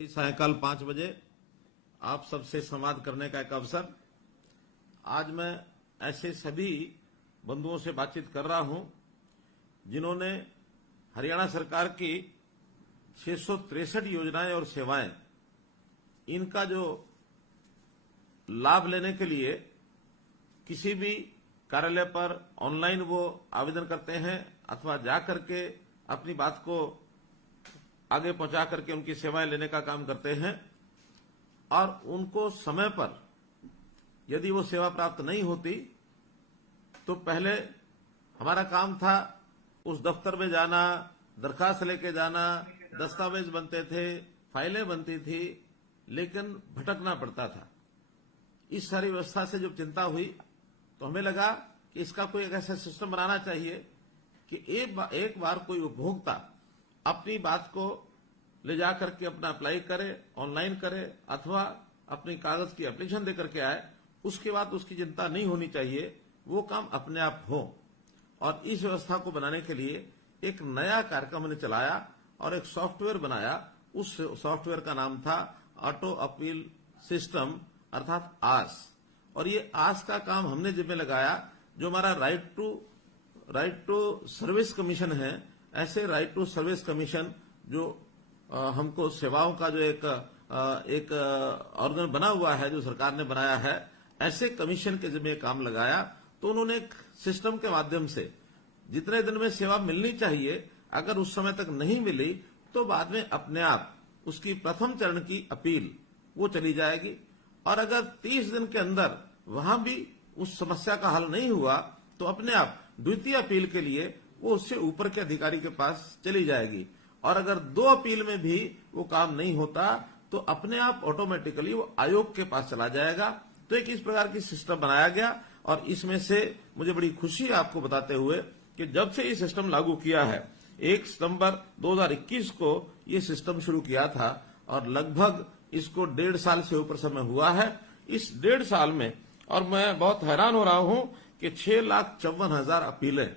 सायकाल 5 बजे आप सबसे संवाद करने का एक अवसर। आज मैं ऐसे सभी बंधुओं से बातचीत कर रहा हूं जिन्होंने हरियाणा सरकार की 663 योजनाएं और सेवाएं, इनका जो लाभ लेने के लिए किसी भी कार्यालय पर ऑनलाइन वो आवेदन करते हैं अथवा जाकर के अपनी बात को आगे पहुंचा करके उनकी सेवाएं लेने का काम करते हैं, और उनको समय पर यदि वो सेवा प्राप्त नहीं होती तो पहले हमारा काम था उस दफ्तर में जाना, दरखास्त लेके जाना, दस्तावेज बनते थे, फाइलें बनती थी, लेकिन भटकना पड़ता था। इस सारी व्यवस्था से जब चिंता हुई तो हमें लगा कि इसका कोई एक ऐसा सिस्टम बनाना चाहिए कि एक बार कोई उपभोक्ता अपनी बात को ले जाकर के अपना अप्लाई करे, ऑनलाइन करे अथवा अपनी कागज की एप्लीकेशन देकर के आए, उसके बाद उसकी चिंता नहीं होनी चाहिए, वो काम अपने आप हो। और इस व्यवस्था को बनाने के लिए एक नया कार्यक्रम हमने चलाया और एक सॉफ्टवेयर बनाया। उस सॉफ्टवेयर का नाम था ऑटो अपील सिस्टम, अर्थात आस। और ये आस का काम हमने जिम्मे लगाया। जो हमारा राइट टू सर्विस कमीशन है, ऐसे राइट टू सर्विस कमीशन जो हमको सेवाओं का जो एक ऑर्गन बना हुआ है, जो सरकार ने बनाया है, ऐसे कमीशन के जिम्मे काम लगाया। तो उन्होंने एक सिस्टम के माध्यम से जितने दिन में सेवा मिलनी चाहिए, अगर उस समय तक नहीं मिली तो बाद में अपने आप उसकी प्रथम चरण की अपील वो चली जाएगी। और अगर 30 दिन के अंदर वहां भी उस समस्या का हल नहीं हुआ तो अपने आप द्वितीय अपील के लिए वो उससे ऊपर के अधिकारी के पास चली जाएगी। और अगर 2 अपील में भी वो काम नहीं होता तो अपने आप ऑटोमेटिकली वो आयोग के पास चला जाएगा। तो एक इस प्रकार की सिस्टम बनाया गया। और इसमें से मुझे बड़ी खुशी है आपको बताते हुए कि जब से ये सिस्टम लागू किया है, 1 सितंबर 2021 को ये सिस्टम शुरू किया था और लगभग इसको 1.5 साल से ऊपर समय हुआ है। इस 1.5 साल में, और मैं बहुत हैरान हो रहा हूं कि 6,54,000 अपीलें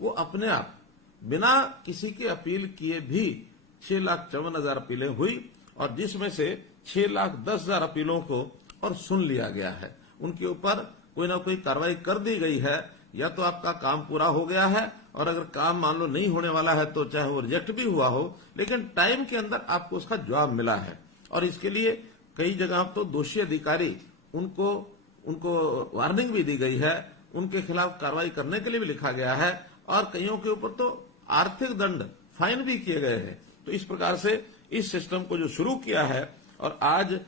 वो अपने आप बिना किसी के अपील किए भी 6,54,000 अपीलें हुई, और जिसमें से 6,10,000 अपीलों को और सुन लिया गया है। उनके ऊपर कोई ना कोई कार्रवाई कर दी गई है, या तो आपका काम पूरा हो गया है, और अगर काम मान लो नहीं होने वाला है तो चाहे वो रिजेक्ट भी हुआ हो, लेकिन टाइम के अंदर आपको उसका जवाब मिला है। और इसके लिए कई जगह तो दोषी अधिकारी उनको वार्निंग भी दी गई है, उनके खिलाफ कार्रवाई करने के लिए भी लिखा गया है, और कईयों के ऊपर तो आर्थिक दंड, फाइन भी किए गए हैं। तो इस प्रकार से इस सिस्टम को जो शुरू किया है, और आज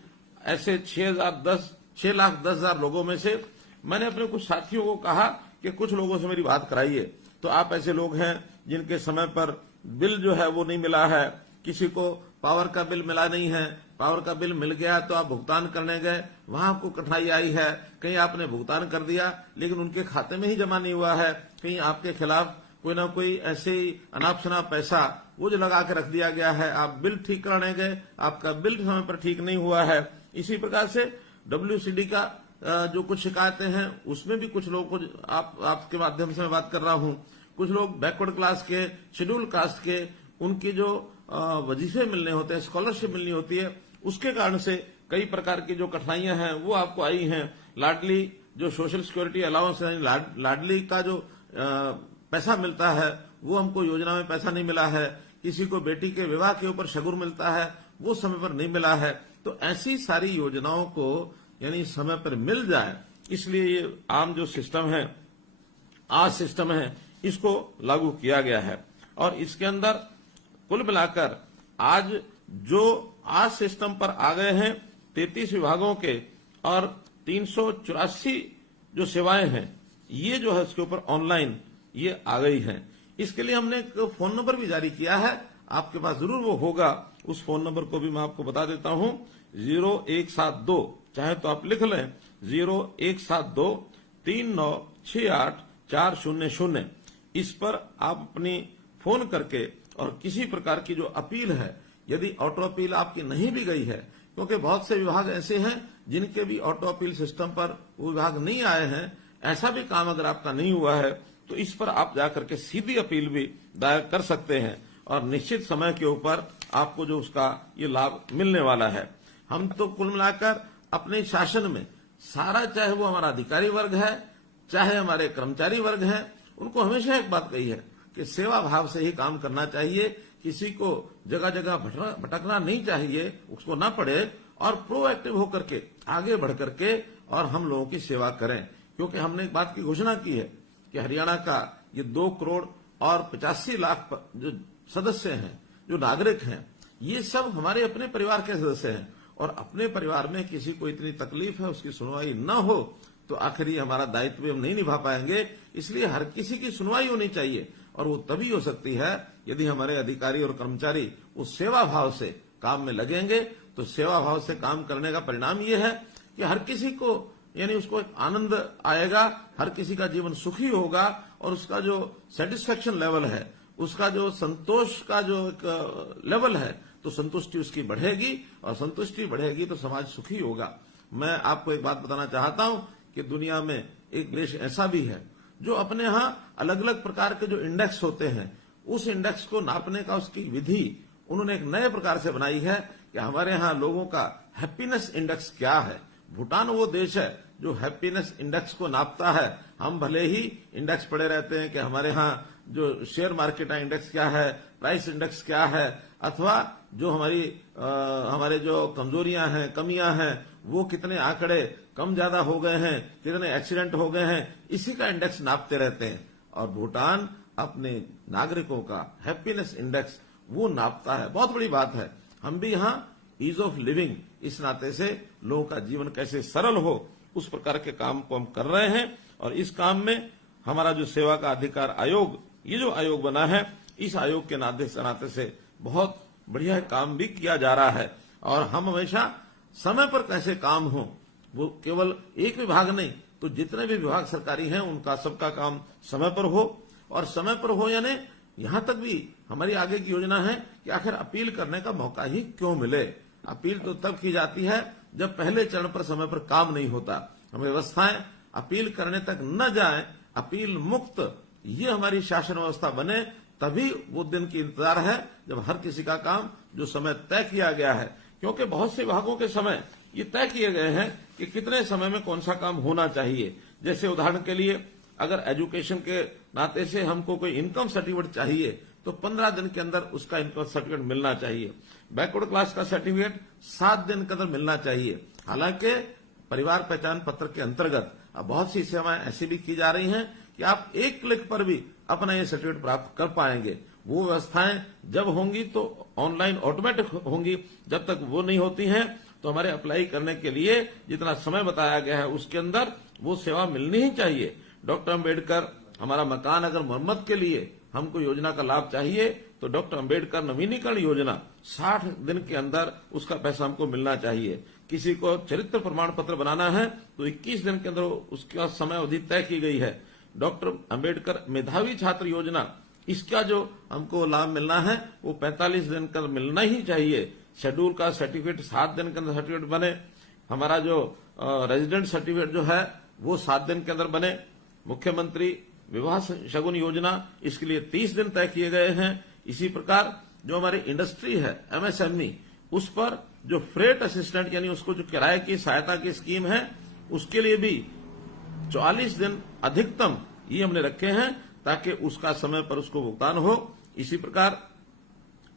ऐसे 6,10,000 लोगों में से मैंने अपने कुछ साथियों को कहा कि कुछ लोगों से मेरी बात कराइए। तो आप ऐसे लोग हैं जिनके समय पर बिल जो है वो नहीं मिला है, किसी को पावर का बिल मिला नहीं है, पावर का बिल मिल गया तो आप भुगतान करने गए, वहां आपको कठिनाई आई है, कहीं आपने भुगतान कर दिया लेकिन उनके खाते में ही जमा नहीं हुआ है, कहीं आपके खिलाफ कोई ना कोई ऐसे ही अनाप शनाप पैसा वो जो लगा के रख दिया गया है, आप बिल ठीक कराने गए, आपका बिल समय पर ठीक नहीं हुआ है। इसी प्रकार से WCD का जो कुछ शिकायतें हैं उसमें भी कुछ लोगों को आपके माध्यम से मैं बात कर रहा हूं, कुछ लोग बैकवर्ड क्लास के, शेड्यूल कास्ट के, उनकी जो वजीफे मिलने होते हैं, स्कॉलरशिप मिलनी होती है, उसके कारण से कई प्रकार की जो कठिनाइयां हैं वो आपको आई हैं। लाडली जो सोशल सिक्योरिटी अलाउंस है, लाडली का जो पैसा मिलता है वो हमको योजना में पैसा नहीं मिला है, किसी को बेटी के विवाह के ऊपर शगुन मिलता है वो समय पर नहीं मिला है। तो ऐसी सारी योजनाओं को यानी समय पर मिल जाए, इसलिए ये आम जो सिस्टम है, आज सिस्टम है, इसको लागू किया गया है। और इसके अंदर कुल मिलाकर आज जो आज सिस्टम पर आ गए हैं 33 विभागों के और 384 जो सेवाएं हैं, ये जो है उसके ऊपर ऑनलाइन ये आ गई हैं। इसके लिए हमने एक फोन नंबर भी जारी किया है, आपके पास जरूर वो होगा। उस फोन नंबर को भी मैं आपको बता देता हूं, 0172, चाहे तो आप लिख लें 0172 3968 400। इस पर आप अपनी फोन करके और किसी प्रकार की जो अपील है, यदि ऑटो अपील आपकी नहीं भी गई है, क्योंकि बहुत से विभाग ऐसे हैं जिनके भी ऑटो अपील सिस्टम पर वो विभाग नहीं आए हैं, ऐसा भी काम अगर आपका नहीं हुआ है तो इस पर आप जाकर के सीधी अपील भी दायर कर सकते हैं। और निश्चित समय के ऊपर आपको जो उसका ये लाभ मिलने वाला है। हम तो कुल मिलाकर अपने शासन में सारा, चाहे वो हमारा अधिकारी वर्ग है, चाहे हमारे कर्मचारी वर्ग हैं, उनको हमेशा एक बात कही है कि सेवा भाव से ही काम करना चाहिए। किसी को जगह जगह भटकना नहीं चाहिए, उसको ना पड़े, और प्रोएक्टिव होकर के आगे बढ़ करके और हम लोगों की सेवा करें। क्योंकि हमने एक बात की घोषणा की है कि हरियाणा का ये 2 करोड़ और 85 लाख जो सदस्य हैं, जो नागरिक हैं, ये सब हमारे अपने परिवार के सदस्य हैं, और अपने परिवार में किसी को इतनी तकलीफ है, उसकी सुनवाई न हो तो आखिर ये हमारा दायित्व हम नहीं निभा पाएंगे। इसलिए हर किसी की सुनवाई होनी चाहिए, और वो तभी हो सकती है यदि हमारे अधिकारी और कर्मचारी उस सेवा भाव से काम में लगेंगे। तो सेवा भाव से काम करने का परिणाम ये है कि हर किसी को, यानी उसको एक आनंद आएगा, हर किसी का जीवन सुखी होगा, और उसका जो सेटिस्फेक्शन लेवल है, उसका जो संतोष का जो एक लेवल है, तो संतुष्टि उसकी बढ़ेगी, और संतुष्टि बढ़ेगी तो समाज सुखी होगा। मैं आपको एक बात बताना चाहता हूं कि दुनिया में एक देश ऐसा भी है जो अपने यहां अलग अलग प्रकार के जो इंडेक्स होते हैं, उस इंडेक्स को नापने का उसकी विधि उन्होंने एक नए प्रकार से बनाई है कि हमारे यहां लोगों का हैप्पीनेस इंडेक्स क्या है। भूटान वो देश है जो हैप्पीनेस इंडेक्स को नापता है। हम भले ही इंडेक्स पढ़े रहते हैं कि हमारे यहाँ जो शेयर मार्केट इंडेक्स क्या है, प्राइस इंडेक्स क्या है, अथवा जो हमारे जो कमजोरियां हैं, कमियां हैं, वो कितने आंकड़े कम ज्यादा हो गए हैं, कितने एक्सीडेंट हो गए हैं, इसी का इंडेक्स नापते रहते हैं। और भूटान अपने नागरिकों का हैप्पीनेस इंडेक्स वो नापता है। बहुत बड़ी बात है। हम भी यहाँ ईज ऑफ लिविंग, इस नाते से लोगों का जीवन कैसे सरल हो, उस प्रकार के काम को हम कर रहे हैं। और इस काम में हमारा जो सेवा का अधिकार आयोग, ये जो आयोग बना है, इस आयोग के नाते से बहुत बढ़िया काम भी किया जा रहा है। और हम हमेशा समय पर कैसे काम हो, वो केवल एक विभाग नहीं, तो जितने भी विभाग सरकारी हैं उनका सबका काम समय पर हो। और समय पर हो यानी यहां तक भी हमारी आगे की योजना है कि आखिर अपील करने का मौका ही क्यों मिले। अपील तो तब की जाती है जब पहले चरण पर समय पर काम नहीं होता। हम व्यवस्थाएं अपील करने तक न जाए, अपील मुक्त ये हमारी शासन व्यवस्था बने, तभी वो दिन की इंतजार है जब हर किसी का काम जो समय तय किया गया है। क्योंकि बहुत से विभागों के समय ये तय किए गए हैं कि कितने समय में कौन सा काम होना चाहिए। जैसे उदाहरण के लिए अगर एजुकेशन के नाते से हमको कोई इनकम सर्टिफिकेट चाहिए तो 15 दिन के अंदर उसका इनकम सर्टिफिकेट मिलना चाहिए। बैकवर्ड क्लास का सर्टिफिकेट 7 दिन के अंदर मिलना चाहिए। हालांकि परिवार पहचान पत्र के अंतर्गत अब बहुत सी सेवाएं ऐसी भी की जा रही हैं कि आप एक क्लिक पर भी अपना ये सर्टिफिकेट प्राप्त कर पाएंगे। वो व्यवस्थाएं जब होंगी तो ऑनलाइन ऑटोमेटिक होंगी। जब तक वो नहीं होती हैं तो हमारे अप्लाई करने के लिए जितना समय बताया गया है उसके अंदर वो सेवा मिलनी ही चाहिए। डॉक्टर अंबेडकर हमारा मकान अगर मरम्मत के लिए हमको योजना का लाभ चाहिए तो डॉक्टर अंबेडकर नवीनीकरण योजना 60 दिन के अंदर उसका पैसा हमको मिलना चाहिए। किसी को चरित्र प्रमाण पत्र बनाना है तो 21 दिन के अंदर उसका समय अवधि तय की गई है। डॉक्टर अंबेडकर मेधावी छात्र योजना, इसका जो हमको लाभ मिलना है वो 45 दिन का मिलना ही चाहिए। शेड्यूल का सर्टिफिकेट 7 दिन के अंदर सर्टिफिकेट बने। हमारा जो रेजिडेंट सर्टिफिकेट जो है वो 7 दिन के अंदर बने। मुख्यमंत्री विवाह शगुन योजना, इसके लिए 30 दिन तय किए गए हैं। इसी प्रकार जो हमारी इंडस्ट्री है एमएसएमई, उस पर जो फ्रेट असिस्टेंट यानी उसको जो किराए की सहायता की स्कीम है उसके लिए भी 44 दिन अधिकतम ये हमने रखे हैं ताकि उसका समय पर उसको भुगतान हो। इसी प्रकार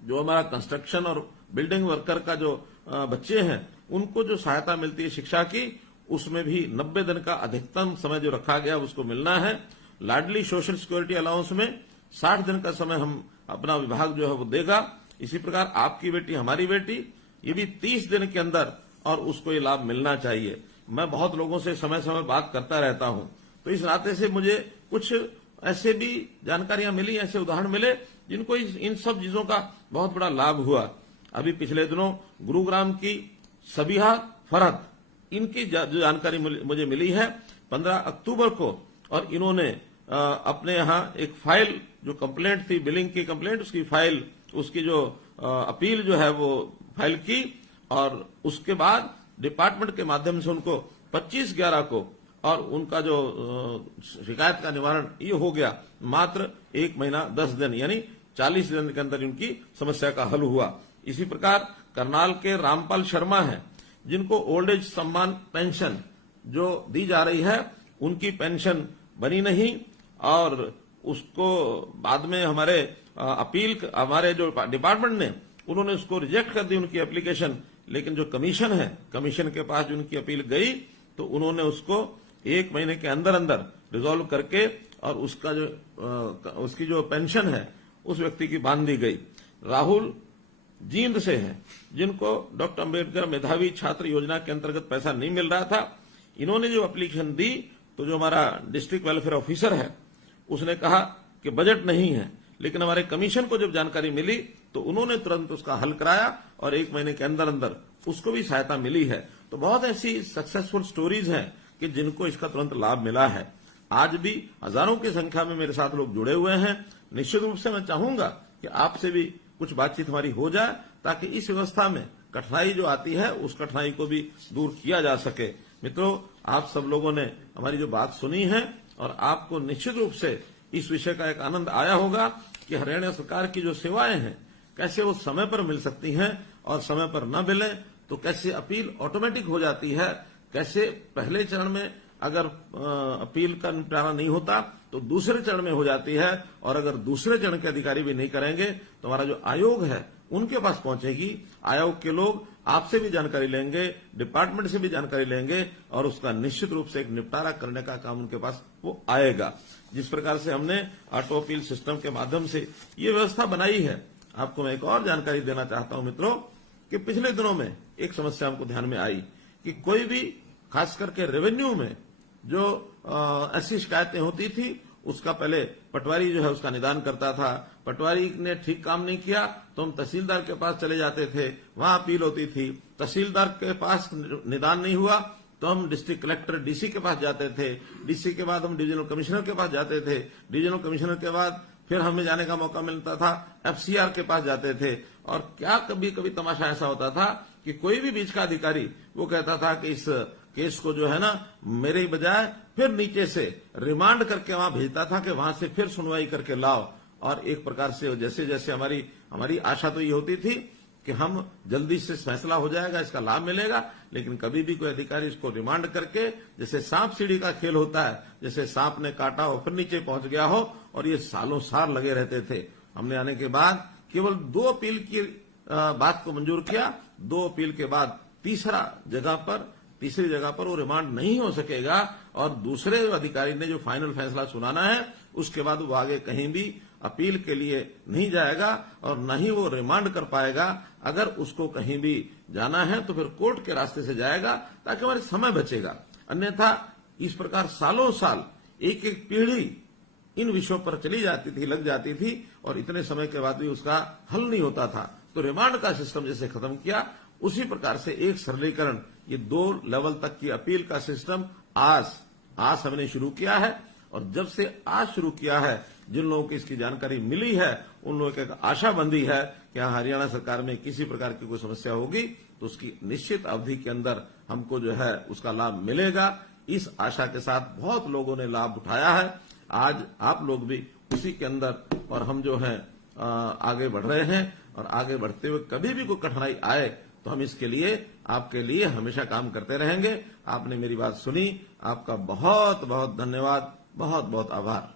जो हमारा कंस्ट्रक्शन और बिल्डिंग वर्कर का जो बच्चे हैं उनको जो सहायता मिलती है शिक्षा की, उसमें भी 90 दिन का अधिकतम समय जो रखा गया उसको मिलना है। लाडली सोशल सिक्योरिटी अलाउंस में 60 दिन का समय हम अपना विभाग जो है वो देगा। इसी प्रकार आपकी बेटी हमारी बेटी, ये भी 30 दिन के अंदर और उसको ये लाभ मिलना चाहिए। मैं बहुत लोगों से समय समय बात करता रहता हूं, तो इस नाते से मुझे कुछ ऐसे भी जानकारियां मिली, ऐसे उदाहरण मिले जिनको इन सब चीजों का बहुत बड़ा लाभ हुआ। अभी पिछले दिनों गुरुग्राम की सबिहा फरहत, इनकी जो जानकारी मुझे मिली है 15 अक्टूबर को, और इन्होंने अपने यहां एक फाइल जो कंप्लेंट थी, बिलिंग की कंप्लेंट, उसकी फाइल, उसकी जो अपील जो है वो फाइल की, और उसके बाद डिपार्टमेंट के माध्यम से उनको 25/11 को और उनका जो शिकायत का निवारण ये हो गया। मात्र 1 महीना 10 दिन यानी 40 दिन के अंदर उनकी समस्या का हल हुआ। इसी प्रकार करनाल के रामपाल शर्मा हैं, जिनको ओल्ड एज सम्मान पेंशन जो दी जा रही है उनकी पेंशन बनी नहीं, और उसको बाद में हमारे हमारे जो डिपार्टमेंट ने उन्होंने उसको रिजेक्ट कर दी उनकी एप्लीकेशन। लेकिन जो कमीशन है, कमीशन के पास जो उनकी अपील गई तो उन्होंने उसको 1 महीने के अंदर अंदर रिजॉल्व करके और उसका जो उसकी जो पेंशन है उस व्यक्ति की बांध दी गई। राहुल जींद से हैं, जिनको डॉक्टर अंबेडकर मेधावी छात्र योजना के अंतर्गत पैसा नहीं मिल रहा था। इन्होंने जो एप्लीकेशन दी तो जो हमारा डिस्ट्रिक्ट वेलफेयर ऑफिसर है उसने कहा कि बजट नहीं है, लेकिन हमारे कमीशन को जब जानकारी मिली तो उन्होंने तुरंत उसका हल कराया और 1 महीने के अंदर अंदर उसको भी सहायता मिली है। तो बहुत ऐसी सक्सेसफुल स्टोरीज हैं कि जिनको इसका तुरंत लाभ मिला है। आज भी हजारों की संख्या में मेरे साथ लोग जुड़े हुए हैं। निश्चित रूप से मैं चाहूंगा कि आपसे भी कुछ बातचीत हमारी हो जाए, ताकि इस व्यवस्था में कठिनाई जो आती है उस कठिनाई को भी दूर किया जा सके। मित्रों, आप सब लोगों ने हमारी जो बात सुनी है और आपको निश्चित रूप से इस विषय का एक आनंद आया होगा कि हरियाणा सरकार की जो सेवाएं हैं कैसे वो समय पर मिल सकती हैं, और समय पर न मिले तो कैसे अपील ऑटोमेटिक हो जाती है, कैसे पहले चरण में अगर अपील का निपटारा नहीं होता तो दूसरे चरण में हो जाती है, और अगर दूसरे चरण के अधिकारी भी नहीं करेंगे तो हमारा जो आयोग है उनके पास पहुंचेगी। आयोग के लोग आपसे भी जानकारी लेंगे, डिपार्टमेंट से भी जानकारी लेंगे, और उसका निश्चित रूप से एक निपटारा करने का काम उनके पास वो आएगा। जिस प्रकार से हमने ऑटो अपील सिस्टम के माध्यम से ये व्यवस्था बनाई है, आपको मैं एक और जानकारी देना चाहता हूं मित्रों कि पिछले दिनों में एक समस्या हमको ध्यान में आई कि कोई भी खास करके रेवेन्यू में जो ऐसी शिकायतें होती थी उसका पहले पटवारी जो है उसका निदान करता था। पटवारी ने ठीक काम नहीं किया तो हम तहसीलदार के पास चले जाते थे, वहां अपील होती थी। तहसीलदार के पास निदान नहीं हुआ तो हम डिस्ट्रिक्ट कलेक्टर डीसी के पास जाते थे, डीसी के बाद हम डिविजनल कमिश्नर के पास जाते थे, डिविजनल कमिश्नर के बाद फिर हमें जाने का मौका मिलता था एफसीआर के पास जाते थे। और क्या कभी कभी तमाशा ऐसा होता था कि कोई भी बीच का अधिकारी वो कहता था कि इस केस को जो है ना मेरे ही बजाय फिर नीचे से रिमांड करके वहां भेजता था कि वहां से फिर सुनवाई करके लाओ। और एक प्रकार से जैसे जैसे हमारी आशा तो ये होती थी कि हम जल्दी से फैसला हो जाएगा, इसका लाभ मिलेगा, लेकिन कभी भी कोई अधिकारी इसको रिमांड करके, जैसे सांप सीढ़ी का खेल होता है, जैसे सांप ने काटा हो फिर नीचे पहुंच गया हो, और ये सालों साल लगे रहते थे। हमने आने के बाद केवल 2 अपील की बात को मंजूर किया। 2 अपील के बाद तीसरी जगह पर वो रिमांड नहीं हो सकेगा, और दूसरे अधिकारी ने जो फाइनल फैसला सुनाना है उसके बाद वो आगे कहीं भी अपील के लिए नहीं जाएगा और न ही वो रिमांड कर पाएगा। अगर उसको कहीं भी जाना है तो फिर कोर्ट के रास्ते से जाएगा, ताकि हमारे समय बचेगा। अन्यथा इस प्रकार सालों साल एक एक पीढ़ी इन विषयों पर चली जाती थी, लग जाती थी, और इतने समय के बाद भी उसका हल नहीं होता था। तो रिमांड का सिस्टम जैसे खत्म किया, उसी प्रकार से एक सरलीकरण, ये 2 लेवल तक की अपील का सिस्टम आज हमने शुरू किया है। और जब से आज शुरू किया है, जिन लोगों को इसकी जानकारी मिली है उन लोगों को एक आशा बंधी है कि हरियाणा सरकार में किसी प्रकार की कोई समस्या होगी तो उसकी निश्चित अवधि के अंदर हमको जो है उसका लाभ मिलेगा। इस आशा के साथ बहुत लोगों ने लाभ उठाया है। आज आप लोग भी उसी के अंदर, और हम जो है आगे बढ़ रहे हैं, और आगे बढ़ते हुए कभी भी कोई कठिनाई आए तो हम इसके लिए आपके लिए हमेशा काम करते रहेंगे। आपने मेरी बात सुनी, आपका बहुत बहुत धन्यवाद, बहुत बहुत आभार।